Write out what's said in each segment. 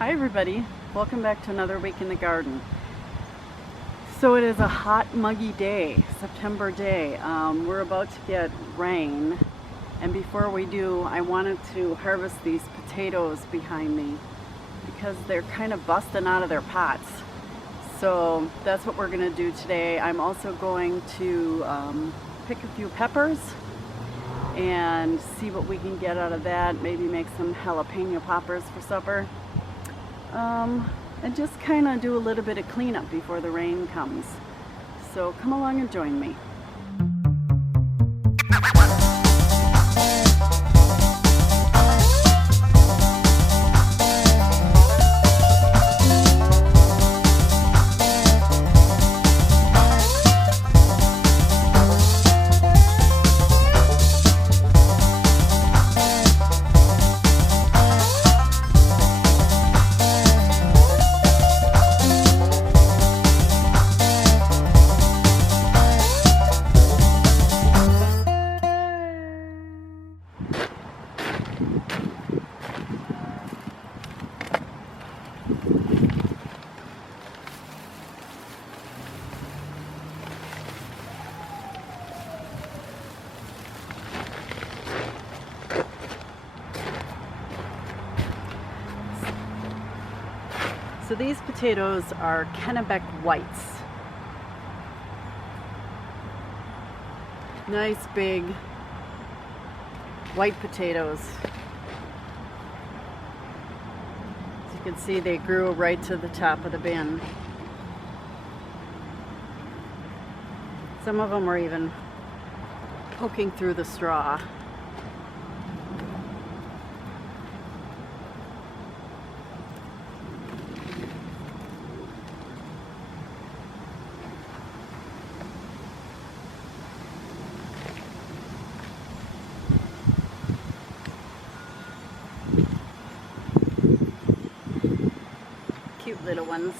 Hi everybody, welcome back to another week in the garden. So it is a hot, muggy day, September day. We're about to get rain, and before we do, I wanted to harvest these potatoes behind me because they're kind of busting out of their pots. So that's what we're going to do today. I'm also going to pick a few peppers and see what we can get out of that. Maybe make some jalapeno poppers for supper. And just kind of do a little bit of cleanup before the rain comes. So come along and join me. So these potatoes are Kennebec Whites. Nice big white potatoes. As you can see, they grew right to the top of the bin. Some of them were even poking through the straw. Cute little ones.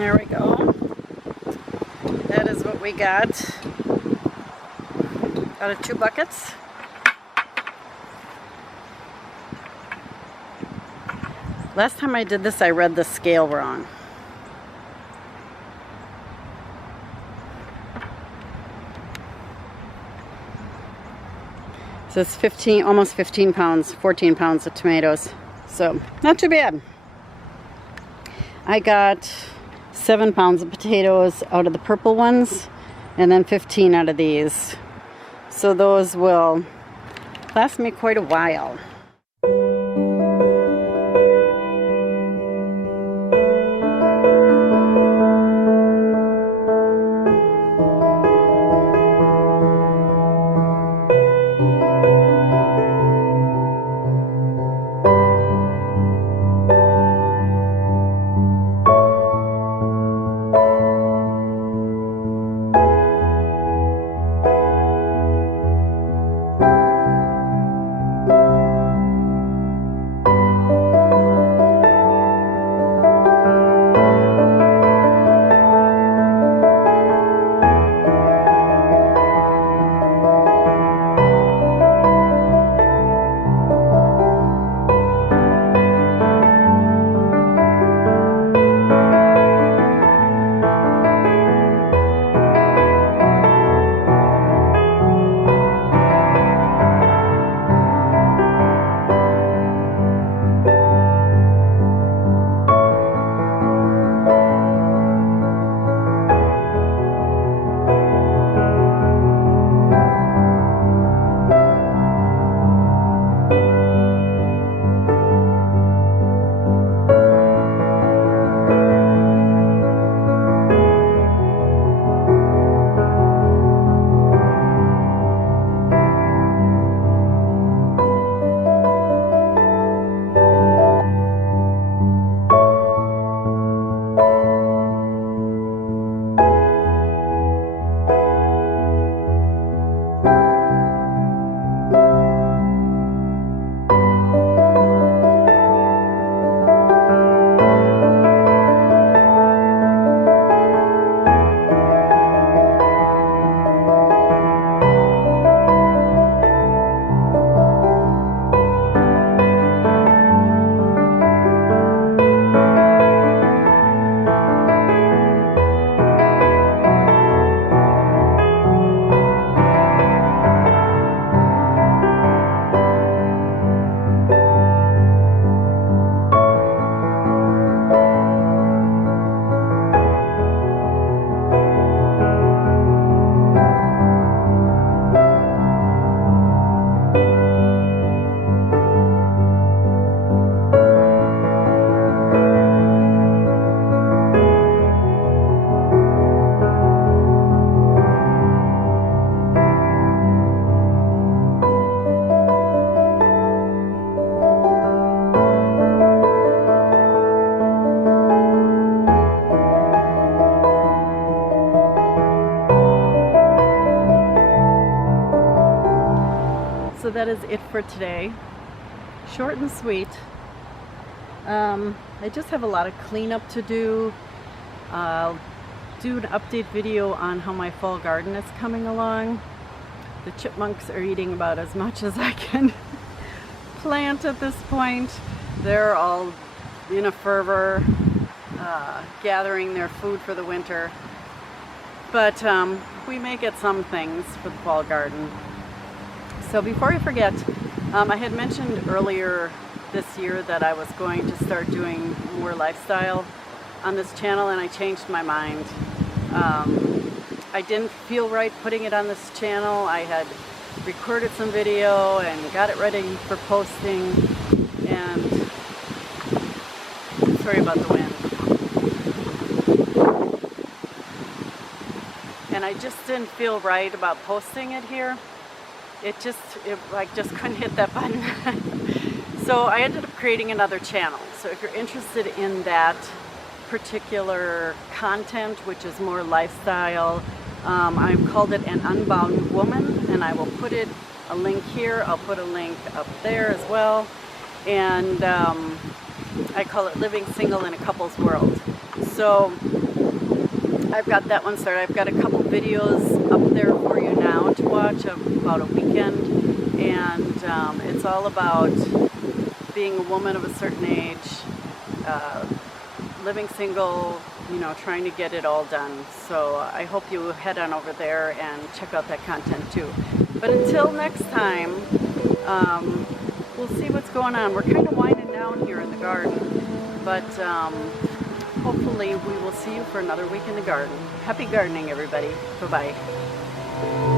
There we go. That is what we got out of 2 buckets. Last time I did this, I read the scale wrong. So it's 15, almost 15 pounds, 14 pounds of tomatoes. So not too bad. I got 7 pounds of potatoes out of the purple ones, and then 15 out of these. So those will last me quite a while. So that is it for today. Short and sweet. I just have a lot of cleanup to do. I'll do an update video on how my fall garden is coming along. The chipmunks are eating about as much as I can plant at this point. They're all in a fervor, gathering their food for the winter. But we may get some things for the fall garden. So before I forget, I had mentioned earlier this year that I was going to start doing more lifestyle on this channel, and I changed my mind. I didn't feel right putting it on this channel. I had recorded some video and got it ready for posting, and sorry about the wind. And I just didn't feel right about posting it here. I just couldn't hit that button. So I ended up creating another channel. So if you're interested in that particular content, which is more lifestyle, I've called it An Unbound Woman, and I will put a link here. I'll put a link up there as well. And I call it Living Single in a Couple's World. So I've got that one started. I've got a couple videos up there for you now to watch about a weekend, and it's all about being a woman of a certain age, living single, you know, trying to get it all done. So I hope you head on over there and check out that content too. But until next time, we'll see what's going on. We're kind of winding down here in the garden, but hopefully we will see you for another week in the garden. Happy gardening, everybody. Bye-bye.